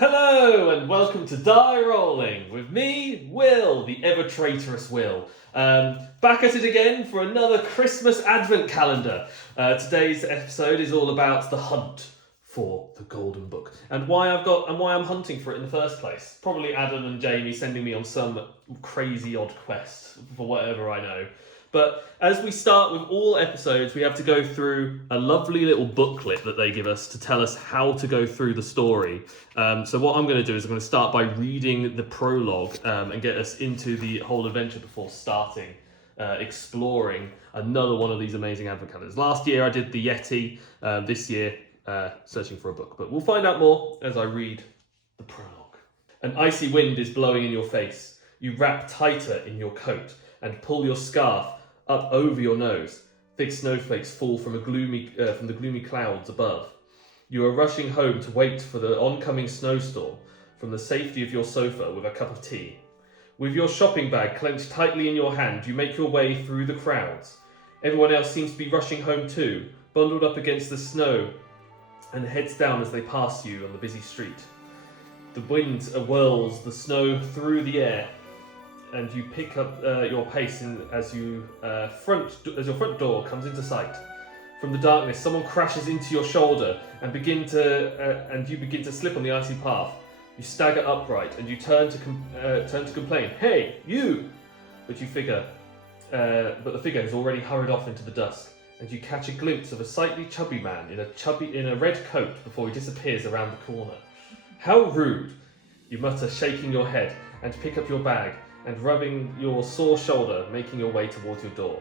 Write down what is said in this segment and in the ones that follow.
Hello and welcome to Die Rolling with me, Will, the ever traitorous Will. Back at it again for another Christmas Advent calendar. Today's episode is all about the hunt for the Golden Book and why I'm hunting for it in the first place. Probably Adam and Jamie sending me on some crazy odd quest for whatever I know. But as we start with all episodes, we have to go through a lovely little booklet that they give us to tell us how to go through the story. So what I'm going to do is I'm going to start by reading the prologue and get us into the whole adventure before starting exploring another one of these amazing advent calendars. Last year I did the Yeti, this year searching for a book. But we'll find out more as I read the prologue. An icy wind is blowing in your face. You wrap tighter in your coat and pull your scarf up over your nose. Thick snowflakes fall from the gloomy clouds above. You are rushing home to wait for the oncoming snowstorm from the safety of your sofa with a cup of tea. With your shopping bag clenched tightly in your hand, you make your way through the crowds. Everyone else seems to be rushing home too, bundled up against the snow and heads down as they pass you on the busy street. The wind whirls the snow through the air, and you pick up your pace as your front door comes into sight. From the darkness, someone crashes into your shoulder and you begin to slip on the icy path. You stagger upright and you turn to complain, "Hey, you!" But the figure has already hurried off into the dusk, and you catch a glimpse of a slightly chubby man in a red coat before he disappears around the corner. "How rude!" you mutter, shaking your head, and pick up your bag and rubbing your sore shoulder, making your way towards your door.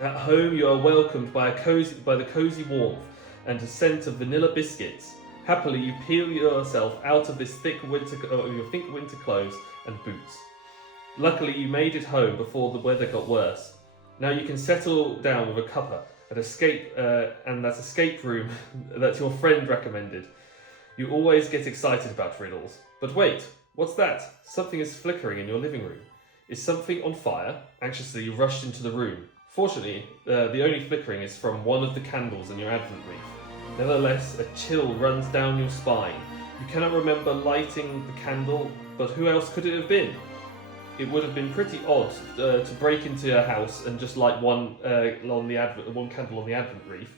At home, you are welcomed by the cozy warmth and a scent of vanilla biscuits. Happily, you peel yourself out of this thick winter clothes and boots. Luckily, you made it home before the weather got worse. Now you can settle down with a cuppa and that escape room that your friend recommended. You always get excited about riddles. But wait! What's that? Something is flickering in your living room. Is something on fire? Anxiously, you rush into the room. Fortunately, the only flickering is from one of the candles in your advent wreath. Nevertheless, a chill runs down your spine. You cannot remember lighting the candle, but who else could it have been? It would have been pretty odd to break into a house and just light one candle on the advent wreath.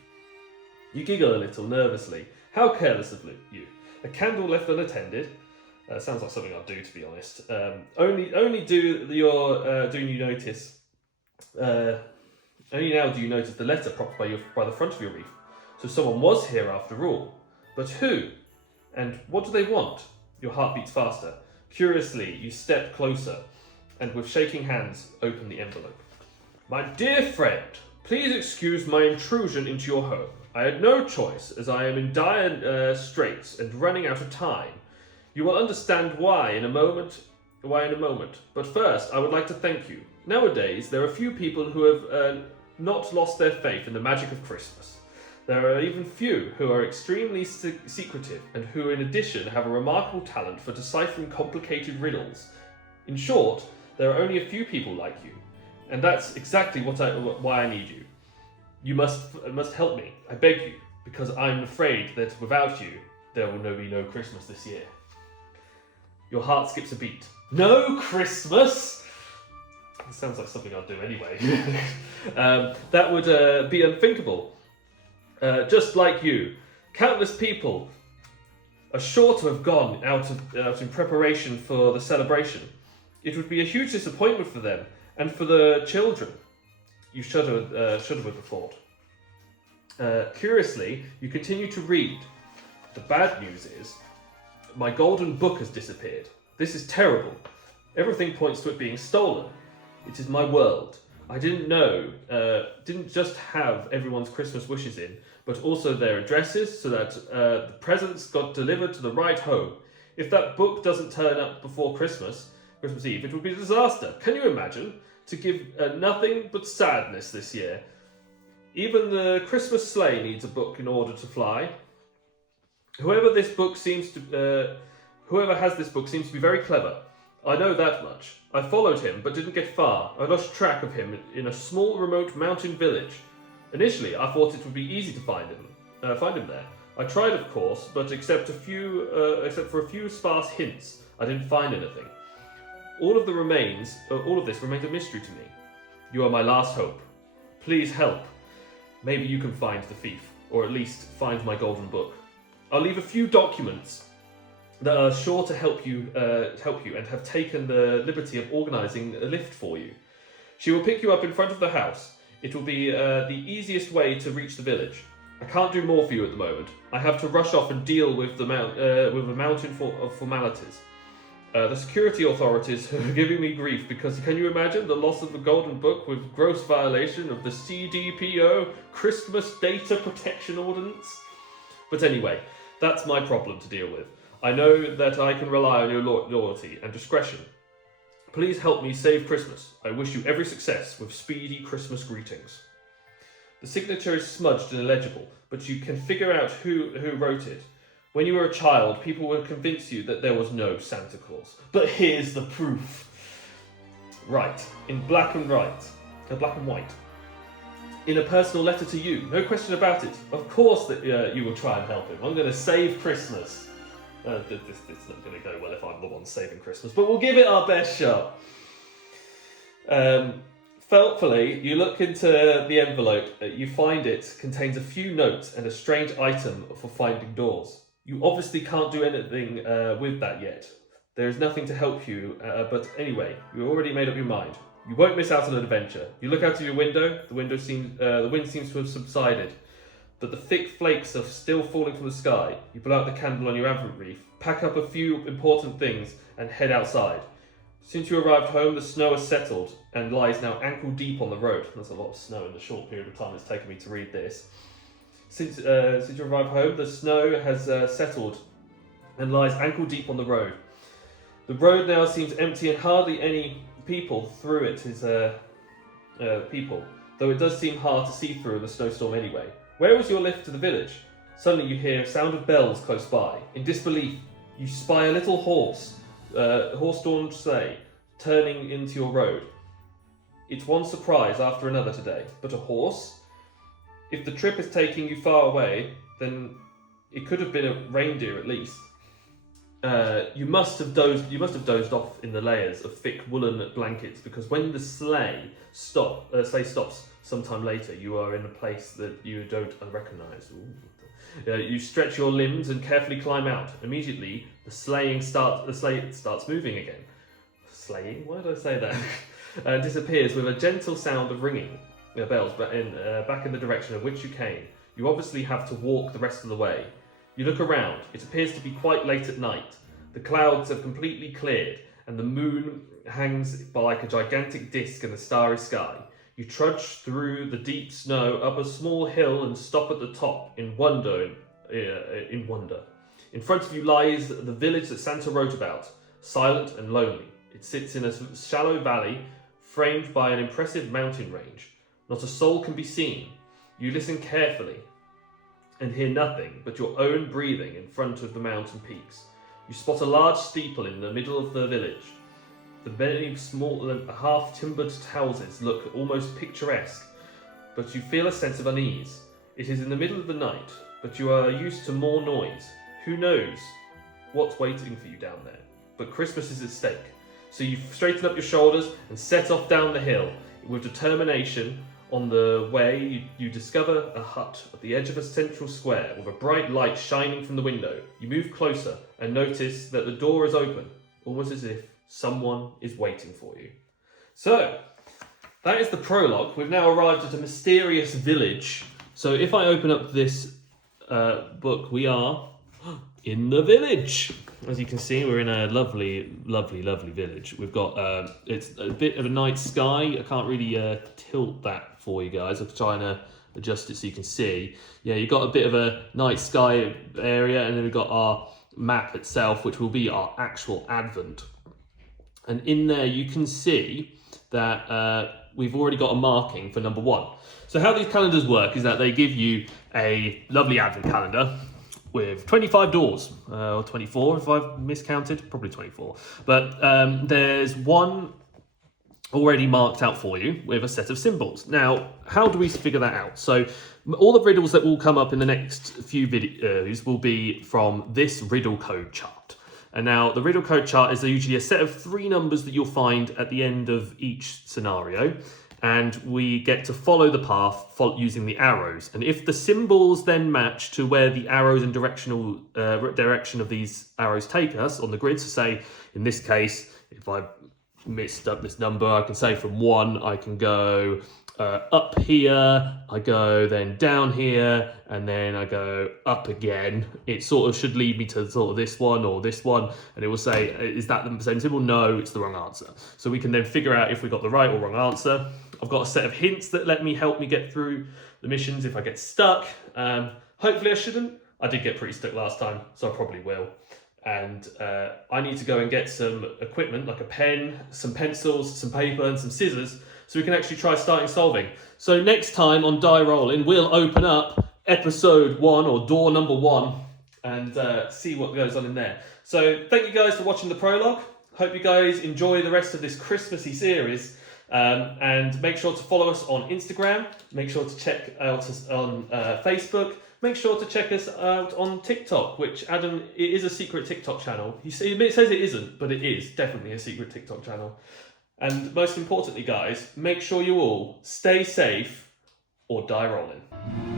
You giggle a little nervously. How careless of you. A candle left unattended. Sounds like something I'd do, to be honest. Only now do you notice the letter propped by the front of your wreath. So someone was here after all. But who? And what do they want? Your heart beats faster. Curiously, you step closer, and with shaking hands, open the envelope. "My dear friend, please excuse my intrusion into your home. I had no choice, as I am in dire straits and running out of time. You will understand why in a moment. But first, I would like to thank you. Nowadays, there are few people who have not lost their faith in the magic of Christmas. There are even few who are extremely secretive and who, in addition, have a remarkable talent for deciphering complicated riddles. In short, there are only a few people like you, and that's exactly why I need you. You must help me, I beg you, because I'm afraid that without you, there will be no Christmas this year." Your heart skips a beat. No Christmas? It sounds like something I'd do anyway. That would be unthinkable. Just like you, countless people are sure to have gone out in preparation for the celebration. It would be a huge disappointment for them and for the children. You shudder with the thought. Curiously, you continue to read. The bad news is, my golden book has disappeared. This is terrible. Everything points to it being stolen. It is my world. I didn't just have everyone's Christmas wishes in, but also their addresses so that the presents got delivered to the right home. If that book doesn't turn up before Christmas Eve, it would be a disaster. Can you imagine? To give nothing but sadness this year. Even the Christmas sleigh needs a book in order to fly. Whoever has this book seems to be very clever. I know that much. I followed him, but didn't get far. I lost track of him in a small, remote mountain village. Initially, I thought it would be easy to find him there, I tried, of course, but except for a few sparse hints, I didn't find anything. All of this remains a mystery to me. You are my last hope. Please help. Maybe you can find the thief, or at least find my golden book. I'll leave a few documents that are sure to help you, and have taken the liberty of organising a lift for you. She will pick you up in front of the house. It will be the easiest way to reach the village. I can't do more for you at the moment. I have to rush off and deal with a mountain of formalities. The security authorities are giving me grief because, can you imagine, the loss of the golden book with gross violation of the CDPO, Christmas Data Protection Ordinance? But anyway, that's my problem to deal with. I know that I can rely on your loyalty and discretion. Please help me save Christmas. I wish you every success with speedy Christmas greetings. The signature is smudged and illegible, but you can figure out who wrote it. When you were a child, people would convince you that there was no Santa Claus. But here's the proof. Right, in black and white. In a personal letter to you, no question about it. Of course that you will try and help him. I'm going to save Christmas. It's not going to go well if I'm the one saving Christmas, but we'll give it our best shot. Thoughtfully, you look into the envelope. You find it contains a few notes and a strange item for finding doors. You obviously can't do anything with that yet. There is nothing to help you, but anyway, you already made up your mind. You won't miss out on an adventure. You look out of your window. The wind seems to have subsided, but the thick flakes are still falling from the sky. You blow out the candle on your advent wreath, pack up a few important things, and head outside. Since you arrived home, the snow has settled and lies now ankle deep on the road. There's a lot of snow in the short period of time it's taken me to read this. Since you arrived home, the snow has settled and lies ankle deep on the road. The road now seems empty and hardly any people through it though it does seem hard to see through in the snowstorm anyway. Where was your lift to the village? Suddenly you hear a sound of bells close by. In disbelief, you spy a little horse-drawn sleigh turning into your road. It's one surprise after another today, but a horse? If the trip is taking you far away, then it could have been a reindeer at least. You must have dozed off in the layers of thick woolen blankets, because when the sleigh stops sometime later, you are in a place that you don't recognise. You stretch your limbs and carefully climb out. Immediately, the sleigh starts moving again. Sleighing? Why did I say that? Disappears with a gentle sound of ringing bells back in the direction of which you came. You obviously have to walk the rest of the way. You look around. It appears to be quite late at night. The clouds have completely cleared, and the moon hangs like a gigantic disc in the starry sky. You trudge through the deep snow up a small hill and stop at the top in wonder. In front of you lies the village that Santa wrote about, silent and lonely. It sits in a shallow valley framed by an impressive mountain range. Not a soul can be seen. You listen carefully and hear nothing but your own breathing in front of the mountain peaks. You spot a large steeple in the middle of the village. The many small half-timbered houses look almost picturesque, but you feel a sense of unease. It is in the middle of the night, but you are used to more noise. Who knows what's waiting for you down there? But Christmas is at stake. So you straighten up your shoulders and set off down the hill with determination. On the way, you discover a hut at the edge of a central square with a bright light shining from the window. You move closer and notice that the door is open, almost as if someone is waiting for you. So, that is the prologue. We've now arrived at a mysterious village. So if I open up this book, we are in the village. As you can see, we're in a lovely, lovely, lovely village. We've got, it's a bit of a night sky. I can't really tilt that for you guys. I'm trying to adjust it so you can see. Yeah, you've got a bit of a night sky area, and then we've got our map itself, which will be our actual Advent. And in there you can see that we've already got a marking for number 1. So how these calendars work is that they give you a lovely Advent calendar with 25 doors, or 24 if I've miscounted, probably 24. But there's one already marked out for you with a set of symbols. Now, how do we figure that out? So all the riddles that will come up in the next few videos will be from this riddle code chart. And now the riddle code chart is usually a set of 3 numbers that you'll find at the end of each scenario. And we get to follow the path using the arrows. And if the symbols then match to where the arrows and direction of these arrows take us on the grid, so say in this case, if I messed up this number, I can say from 1 I can go up here, I go then down here, and then I go up again. It sort of should lead me to sort of this one or this one, and it will say, is that the same symbol? No, it's the wrong answer. So we can then figure out if we got the right or wrong answer. I've got a set of hints that help me get through the missions if I get stuck. Hopefully I shouldn't. I did get pretty stuck last time, so I probably will. And I need to go and get some equipment like a pen, some pencils, some paper and some scissors so we can actually try starting solving. So next time on Die Rollin, we'll open up episode 1 or door number 1 and see what goes on in there. So thank you guys for watching the prologue. Hope you guys enjoy the rest of this Christmassy series. And make sure to follow us on Instagram. Make sure to check out us on Facebook. Make sure to check us out on TikTok, which Adam, it is a secret TikTok channel. It says it isn't, but it is definitely a secret TikTok channel. And most importantly, guys, make sure you all stay safe or die rolling.